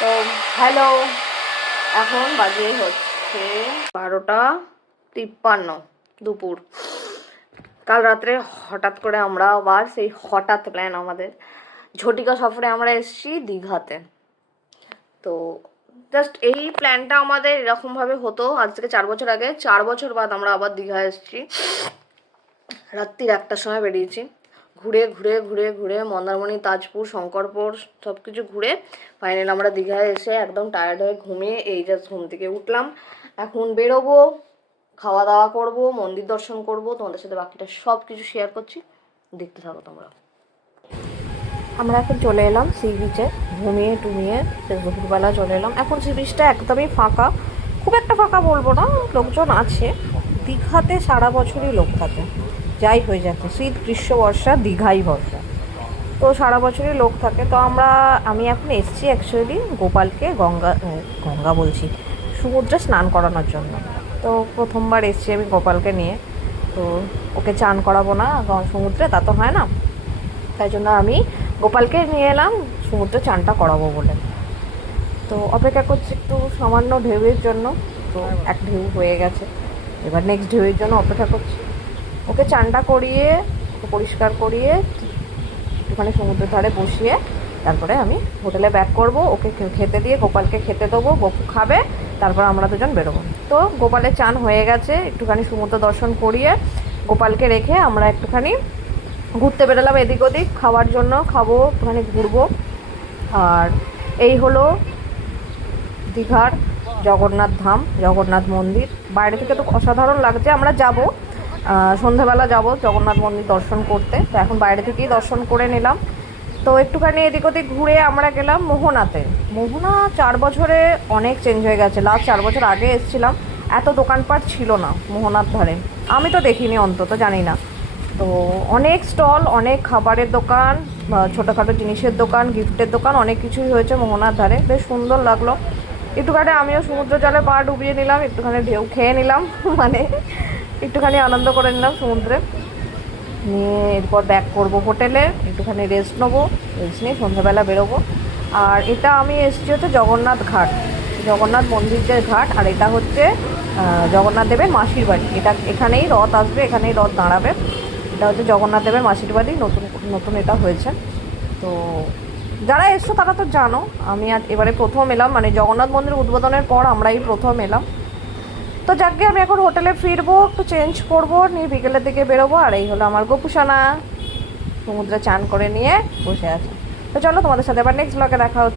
তো হ্যালো, এখন বাজে হচ্ছে 12:53 দুপুর। কাল রাত্রে হঠাৎ করে আমরা আবার সেই হঠাৎ প্ল্যান আমাদের ঝটিকা সফরে আমরা এসেছি দীঘাতে। তো জাস্ট এই প্ল্যানটা আমাদের এরকমভাবে হতো আজ থেকে 4 বছর আগে। 4 বছর বাদ আমরা আবার দীঘা এসেছি। রাত্রির 1টার সময় বেরিয়েছি। ঘুরে ঘুরে ঘুরে ঘুরে মন্দারমণি, তাজপুর, শঙ্করপুর সব কিছু ঘুরে ফাইনালি আমরা দীঘায় এসে একদম টায়ার্ড হয়ে ঘুমিয়ে এই জাস্ট ঘুম থেকে উঠলাম। এখন বেরোবো, খাওয়া দাওয়া করবো, মন্দির দর্শন করবো, তোমাদের সাথে বাকিটা সব কিছু শেয়ার করছি, দেখতে থাকো তোমরা। আমরা এখন চলে এলাম সি বিচে, ঘুমিয়ে টুমিয়ে দুপুরবেলা চলে এলাম। এখন সি বিচটা একদমই ফাঁকা, খুব একটা ফাঁকা বলবো না, লোকজন আছে। দীঘাতে সারা বছরই লোক থাকে, যাই হয়ে যাচ্ছে, শীত গ্রীষ্ম বর্ষা দীঘাই ভরসা, তো সারা বছরই লোক থাকে। তো আমি এখন এসেছি অ্যাকচুয়ালি গোপালকে গঙ্গা গঙ্গা বলছি সমুদ্রে স্নান করানোর জন্য। তো প্রথমবার এসেছি আমি গোপালকে নিয়ে, তো ওকে চান করাবো না সমুদ্রে, তা তো হয় না, তাই জন্য আমি গোপালকে নিয়ে এলাম সমুদ্রে চানটা করাবো বলে। তো অপেক্ষা করছি একটু সামান্য ঢেউয়ের জন্য। তো এক ঢেউ হয়ে গেছে, এবার নেক্সট ঢেউয়ের জন্য অপেক্ষা করছি। ওকে চানটা করিয়ে, ওকে পরিষ্কার করিয়ে একটুখানি সমুদ্রের ধারে বসিয়ে তারপরে আমি হোটেলে ব্যাক করব। ওকে খেতে দিয়ে, গোপালকে খেতে দেবো, গপু খাবে, তারপর আমরা দুজন বেরোবো। তো গোপালের চান হয়ে গেছে, একটুখানি সমুদ্র দর্শন করিয়ে গোপালকে রেখে আমরা একটুখানি ঘুরতে বেরোলাম এদিক ওদিক, খাওয়ার জন্য খাবো, একটুখানি ঘুরবো। আর এই হলো দীঘার জগন্নাথ ধাম, জগন্নাথ মন্দির। বাইরে থেকে তো অসাধারণ লাগছে। আমরা যাব সন্ধ্যাবেলা যাব জগন্নাথ মন্দির দর্শন করতে, তো এখন বাইরে থেকেই দর্শন করে নিলাম। তো একটুখানি এদিক ওদিক ঘুরে আমরা গেলাম মোহনাতে। মোহনা 4 বছরে অনেক চেঞ্জ হয়ে গেছে। লাস্ট 4 বছর আগে এসেছিলাম, এত দোকানপাট ছিল না মোহনার ধারে, আমি তো দেখিনি, অন্তত জানি না। তো অনেক স্টল, অনেক খাবারের দোকান, ছোটোখাটো জিনিসের দোকান, গিফটের দোকান, অনেক কিছুই হয়েছে মোহনার ধারে, বেশ সুন্দর লাগলো। একটুখানি আমিও সমুদ্র জলে পা ডুবিয়ে নিলাম, একটুখানি ঢেউ খেয়ে নিলাম, মানে একটুখানি আনন্দ করে নিলাম সমুদ্রে নিয়ে। এরপর ব্যাক করবো হোটেলে, একটুখানি রেস্ট নেবো, রেস্ট নিয়ে সন্ধ্যাবেলা বেরোবো। আর এটা আমি এসেছি হচ্ছে জগন্নাথ ঘাট, জগন্নাথ মন্দির যে ঘাট, আর এটা হচ্ছে জগন্নাথ দেবের মাসির বাড়ি। এটা এখানেই রথ আসবে, এখানেই রথ দাঁড়াবে। এটা হচ্ছে জগন্নাথ দেবের মাসির বাড়ি, নতুন নতুন এটা হয়েছে। তো যারা এসছো তারা তো জানো, আমি আজ এবারে প্রথম এলাম, মানে জগন্নাথ মন্দির উদ্বোধনের পর আমরাই প্রথম এলাম। তো যাকে আমি এখন হোটেলে ফিরবো, একটু চেঞ্জ করবো, নিয়ে বিকেলের দিকে বেরোবো। আর এই হলো আমার গোপুসানা, সমুদ্রে চান করে নিয়ে বসে আছে। তো চলো, তোমাদের সাথে আবার নেক্সট ব্লগে দেখা হচ্ছে।